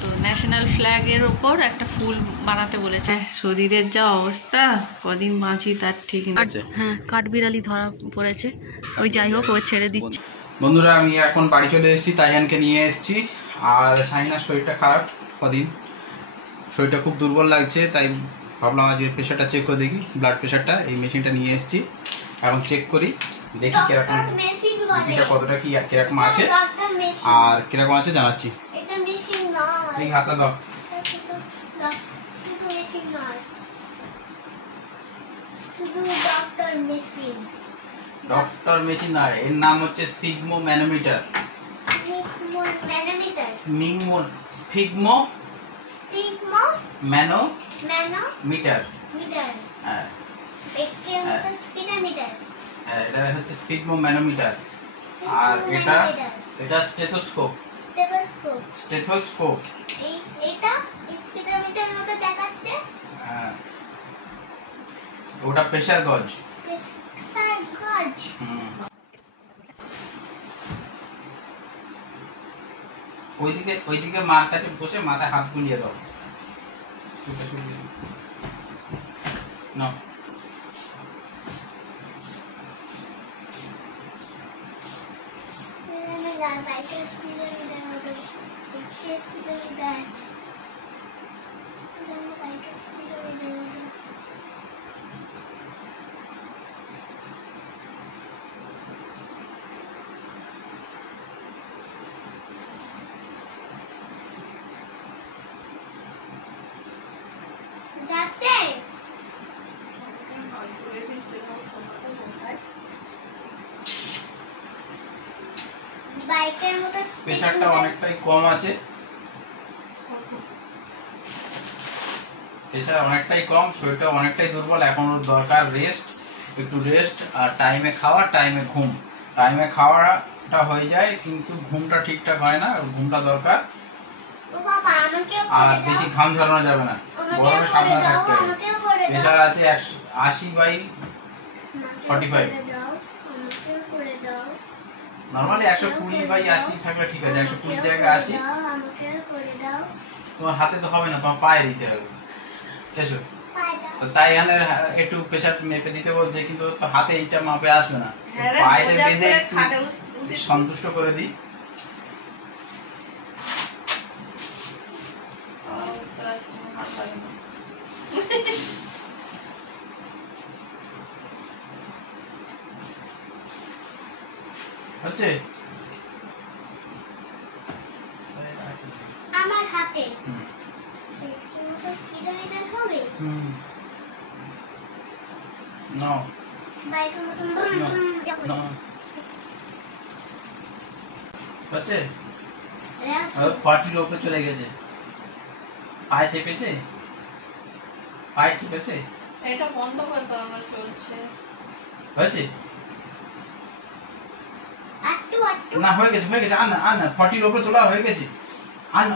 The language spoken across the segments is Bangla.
তো ন্যাশনাল ফ্ল্যাগের ওপর একটা ফুল বানাতে বলেছে। শরীরের যা অবস্থা, কদিন বাঁচি তার ঠিক নেই। হ্যাঁ, কাঠবিড়ালি ধরা পড়েছে, ওই যাই হোক ও ছেড়ে দিচ্ছে। বন্ধুরা, আমি এখন বাড়ি চলে এসেছি, তাইয়ানকে নিয়ে এসেছি। আর সাইনার শরীরটা খারাপ, কদিন শরীরটা খুব দুর্বল লাগছে, তাই ভাবলাম আজ প্রেশারটা চেক করে দেখি, ব্লাড প্রেশারটা। এই মেশিনটা নিয়ে এসেছি, এখন চেক করি, দেখি কিরকম বিপিটা কতটা কি কিরকম আছে আর কিরকম আছে জানাচ্ছি। এই হাতটা দাও। ডক্টর মেশিন না, এর নাম হচ্ছে স্ফিগমো ম্যানোমিটার। Sphygmo manometer. হ্যাঁ, এটা হচ্ছে স্ফিগমো ম্যানোমিটার। আর এটা স্টেথোস্কোপ। স্টেথোস্কোপ এটা স্পিডোমিটার মতো দেখাচ্ছে। হ্যাঁ, ওটা প্রেসার গজ। ওইদিকে মার কাছে বসে মাথায় হাত বুলিয়ে দাও। না, প্রেসারটা অনেকটাই কম আছে, প্রেসার অনেকটাই কম, শরীরটা অনেকটাই দুর্বল। এখন ওর দরকার রেস্ট, একটু রেস্ট আর টাইমে খাওয়া, টাইমে ঘুম। টাইমে খাওয়াটা হয়ে যায় কিন্তু ঘুমটা ঠিকঠাক হয় না, ঘুমটা দরকার। আর বেশি ঘাম ঝরানো যাবে না, গরমে সাবধানে থাকতে হবে। প্রেসার আছে 80/45। নরমালি 120/80 থাকলে ঠিক আছে, 120 জায়গায় 80। তোমার হাতে তো হবে না, তোমার পায়ে দিতে হবে। এসো, তো তাই এখানে একটু প্রেসার মেপে দিতে বলছে, কিন্তু তো হাতে এইটা মাপে আসবে না, পায়ে বেঁধে একটু সন্তুষ্ট করে দিই। হচ্ছে আমার হাতে নাও হচ্ছে 40 উপরে চলে গেছে। পায়ে চেপেছে, পায়ে ঠিক আছে। এটা বন্ধ করে তো আমার চলছে। হয়েছে না, হয়ে গেছে, হয়ে গেছে। আন 40 উপরে তোলা হয়ে গেছে। আন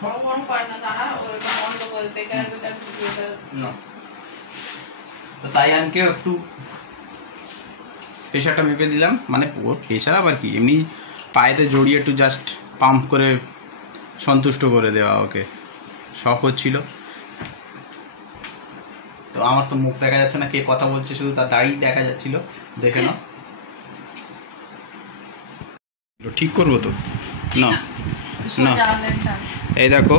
ফোন করে না তারা, ওইটা বন্ধ করে বেকার ভিডিওটা না। তো তাই আনকে একটু প্রেশারটা মেপে দিলাম, মানে ওর প্রেশার আবার কি, এমনি পায়েতে জড়িয়ে একটু জাস্ট পাম্প করে সন্তুষ্ট করে দেওয়া, ওকে শখ হচ্ছিল। তো আমার তো মুখ দেখা যাচ্ছে না, কে কথা বলছে, শুধু তার দাড়ি দেখা যাচ্ছিল, দেখে নাও। ঠিক করবো তো না, না এই দেখো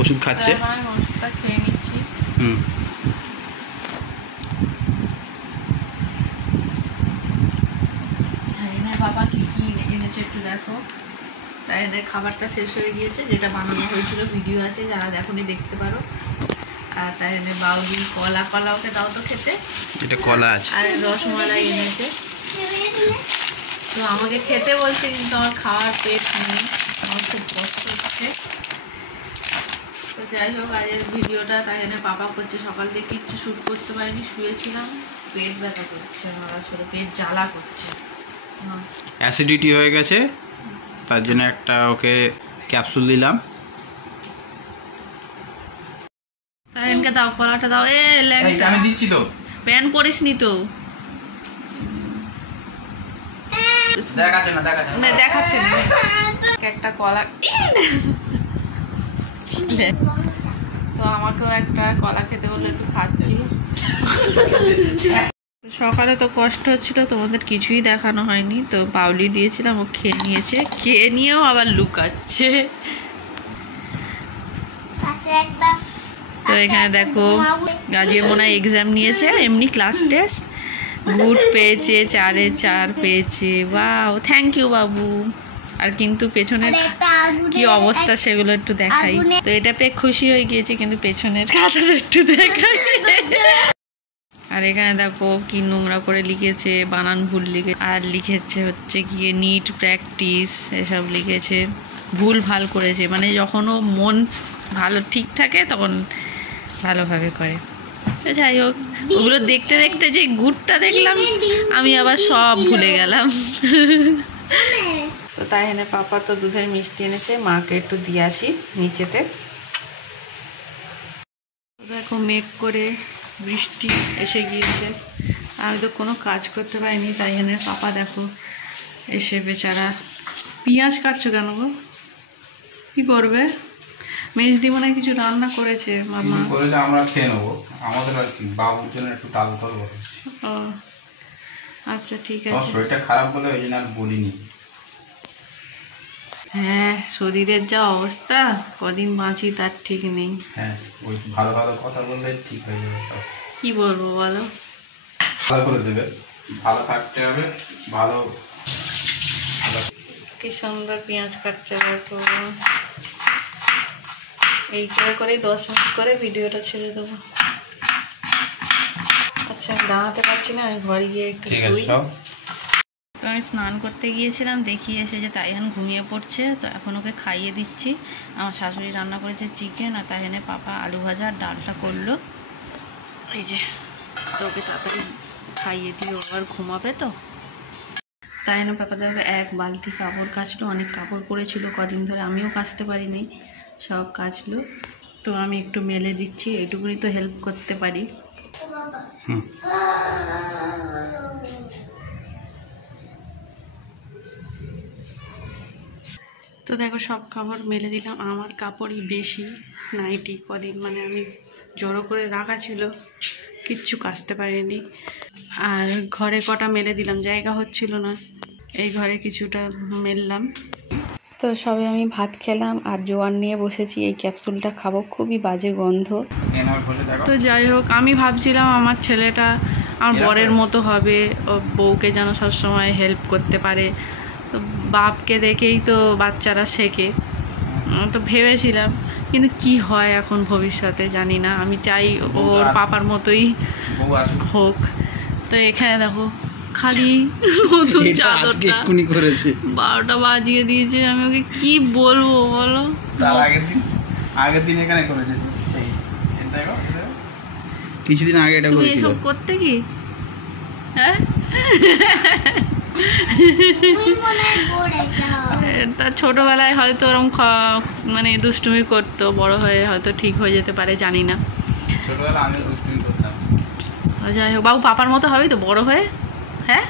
ওষুধ খাচ্ছে। ওষুধটা খেয়ে নিচ্ছি। বাবা কি কি এনেছে একটু দেখো। তাই এদের খাবারটা শেষ হয়ে গিয়েছে, যেটা বানানো হয়েছিল, ভিডিও আছে, যারা দেখোনি দেখতে পারো। আর তাই এনে বাউদি কলা, কলা ওকে দাও তো খেতে, এটা কলা আছে। আর রসমালাই এনেছে, তো আমাকে খেতে বলছে, কিন্তু আমার খাওয়ার পেট নেই, আমার খুব কষ্ট হচ্ছে। তো যাই হোক, আজের ভিডিওটা তাই এনে পাপা করছে। সকাল থেকে কিচ্ছু শ্যুট করতে পারিনি, শুয়েছিলাম, পেট ব্যথা করছে, নড়াচড়ে পেট জ্বালা করছে, অ্যাসিডিটি হয়ে গেছে, তার জন্য একটা ওকে ক্যাপসুল দিলাম। তাই এনকে দাও, কলাটা দাও। আমি দিচ্ছি তো, প্যান করিস নি তো, দেখাচ্ছে না, দেখাচ্ছে না। আমাকে একটা কলা, তো আমাকেও একটা কলা খেতে বললে একটু খাচ্ছি। সকালে তো কষ্ট হচ্ছিল, তোমাদের কিছুই দেখানো হয়নি। তো পাউলি দিয়েছিলাম, ও খেয়ে নিয়েছে, খেয়ে নিয়েও আবার লুকাচ্ছে। তো এখানে দেখো গাজিয়ে মনে হয় এক্সাম নিয়েছে, এমনি ক্লাস টেস্ট, গুড পেয়েছে, 4-এ 4 পেয়েছে। বাও, থ্যাংক ইউ বাবু। আর কিন্তু পেছনের কি অবস্থা সেগুলো একটু দেখাই। তো এটা পেয়ে খুশি হয়ে গিয়েছে, কিন্তু পেছনের খাতাটা একটু দেখাই। আর এখানে দেখো কি নোংরা করে লিখেছে, বানান ভুল লিখে, আর লিখেছে হচ্ছে গিয়ে নিট প্র্যাকটিস, এসব লিখেছে, ভুল ভাল করেছে। মানে যখনও মন ভালো ঠিক থাকে তখন ভালোভাবে করে। তো যাই হোক, ওগুলো দেখতে দেখতে যে গুড়টা দেখলাম আমি আবার সব ভুলে গেলাম। তো তাই এনে পাপা তো দুধের মিষ্টি এনেছে, মাকে একটু দিয়ে আসি নিচেতে। দেখো মেঘ করে বৃষ্টি এসে গিয়েছে, আমি তো কোনো কাজ করতে পারিনি। তাই এনে পাপা দেখো এসে বেচারা পেঁয়াজ কাটছো কেন গো? কি করবে? মেজদি মনে হয় কিছু রান্না করেছে, মামা করেছে, আমরা খেয়ে নেবো। আমাদের আর কি, বাবুর জন্য একটু টাল করবো। ও আচ্ছা ঠিক আছে। শরীরটা খারাপ বলে ওই জন্য আর বলিনি। হ্যাঁ, শরীরের যা অবস্থা, কদিন বাঁচি তার ঠিক নেই। হ্যাঁ, ওই ভালো ভালো কথা বললে ঠিক হয়ে যাবে। কি বলবো বলো? ভালো করে দেবে, ভালো থাকতে হবে, ভালো। কি সুন্দর পেঁয়াজ কাটছে দেখো। এই করে করেই 10 মিনিট করে ভিডিওটা ছেড়ে দেবো। আচ্ছা, আমি দাঁড়াতে পারছি না, আমি ঘরে গিয়ে একটু শুই। তো আমি স্নান করতে গিয়েছিলাম, দেখি এসে যে তাইহান ঘুমিয়ে পড়ছে। তো এখন ওকে খাইয়ে দিচ্ছি। আমার শাশুড়ি রান্না করেছে চিকেন, আর তাইহানে পাপা আলু ভাজা আর ডালটা করলো। এই যে, তো ওকে তাড়াতাড়ি খাইয়ে দিয়ে আবার ঘুমাবে। তো তাই না পাপা দেখো 1 বালতি কাপড় কাচলো, অনেক কাপড় পড়েছিল কদিন ধরে, আমিও কাচতে পারিনি, সব কাচলো। তো আমি একটু মেলে দিচ্ছি, এইটুকুনি তো হেল্প করতে পারি। তো দেখো সব কাপড় মেলে দিলাম। আমার কাপড়ই বেশি, নাইটি কদিন মানে আমি জড়ো করে রাখা ছিল, কিচ্ছু কাচতে পারিনি। আর ঘরে কটা মেলে দিলাম, জায়গা হচ্ছিল না, এই ঘরে কিছুটা মেললাম। তো সবে আমি ভাত খেলাম আর জোয়ান নিয়ে বসেছি, এই ক্যাপসুলটা খাবো, খুবই বাজে গন্ধ। তো যাই হোক, আমি ভাবছিলাম আমার ছেলেটা আমার বরের মতো হবে, ও বউকে যেন সবসময় হেল্প করতে পারে। তো বাপকে দেখেই তো বাচ্চারা শেখে, তো ভেবেছিলাম, কিন্তু কি হয় এখন ভবিষ্যতে জানি না। আমি চাই ওর পাপার মতোই হোক। তো এখানে দেখো খালি নতুন চাদরটা 12টা বাজিয়ে দিয়েছে, আমি ওকে কি বলবো বলো? তার আগের দিন এখানে করেছে, কিছুদিন আগে এটা তুমি এসব করতে কি? হ্যাঁ, তা ছোটবেলায় হয়তো ওরকম মানে দুষ্টুমি করতো, বড় হয়ে হয়তো ঠিক হয়ে যেতে পারে, জানি না। ছোটবেলা আমিও দুষ্টুমি করতাম। যাই হোক, বাবু পাপার মতো হবি তো বড় হয়ে? হ্যাঁ,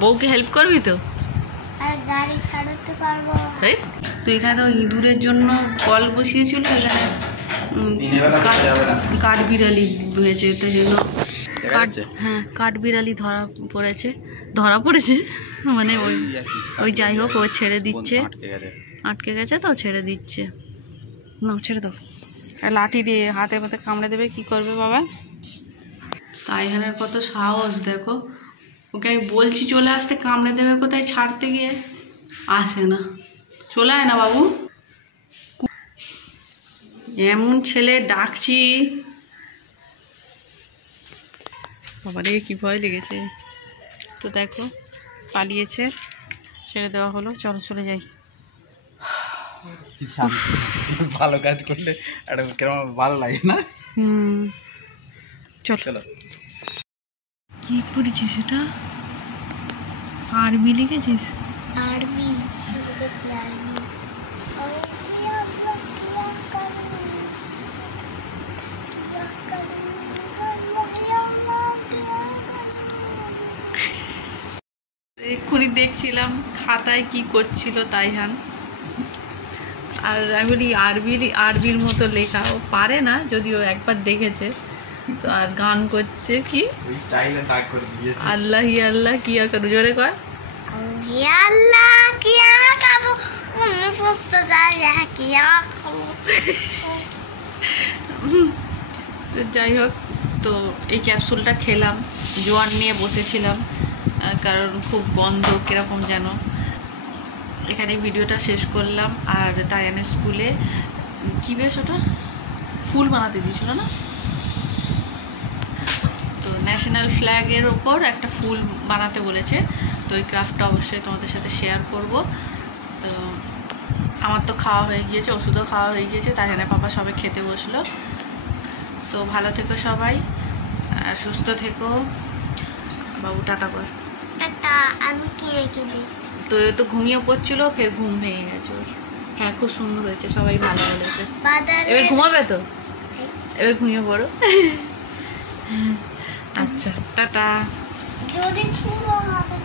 বউকে হেল্প করবি তো? আর গাড়ি ছাড়তে পারবো। তো এখানে তো ইঁদুরের জন্য কল বসিয়েছিল, এখানে কাঠবিড়ালি হয়েছে, তো সেগুলো হ্যাঁ কাঠবিড়ালি ধরা পড়েছে মানে ওই যাই হোক, ও ছেড়ে দিচ্ছে, আটকে গেছে তো ছেড়ে দিচ্ছে। না ছেড়ে দাও, লাঠি দিয়ে হাতে পাতে কামড়ে দেবে, কি করবে বাবা? তাইহানের কত সাহস দেখো, ওকে আমি বলছি চলে আসতে, কামড়ে দেবে কোথায়, ছাড়তে গিয়ে আসে না, চলে আয় না বাবু। এমন ছেলে ডাকছি, বাবা দেখে কি ভয় লেগেছে। তো দেখো পালিয়েছে, ছেড়ে দেওয়া হলো, চলো চলে যাই। ভালো কাজ করলে একটা কেমন ভালো লাগে না? চলো। কি করেছিস এটা? আরবি লিখেছিস? আরবি এক্ষুনি দেখছিলাম খাতায় কি করছিল তাইহান, আর আমি বলি আরবির মতো লেখা, ও পারে না যদিও একবার দেখেছে তো, আর গান করছে কি আল্লাহ আল্লাহ কিয়া করু, জোরে কর আল্লাহ কিয়া খাবো তো যায় কিয়া খাবো। তো যাই হোক, তো এই ক্যাপসুলটা খেলাম, জোয়ান নিয়ে বসেছিলাম কারণ খুব গন্ধ কীরকম যেন। এখানে ভিডিওটা শেষ করলাম। আর তাইয়ানের স্কুলে কি বেশ ওটা ফুল বানাতে দিয়েছিল না, তো ন্যাশনাল ফ্ল্যাগের ওপর একটা ফুল বানাতে বলেছে, তো ওই ক্রাফটটা অবশ্যই তোমাদের সাথে শেয়ার করব। তো আমার তো খাওয়া হয়ে গিয়েছে, ওষুধও খাওয়া হয়ে গিয়েছে, তাইয়ানের পাপা সবাই খেতে বসলো। তো ভালো থেকো সবাই, সুস্থ থেকো। বাবু টাটা কর। টাটা। আমি কি রেখে দিই? তো তো ঘুমিয়ে পড়ছিল, ফের ঘুম ভেঙে গেছে ওর। হ্যাঁ খুব সুন্দর হয়েছে, সবাই ভালো বলেছে। এবার ঘুমাবে তো, এবার ঘুমিয়ে পড়ো। আচ্ছা টাটা। যদি শুরু হবে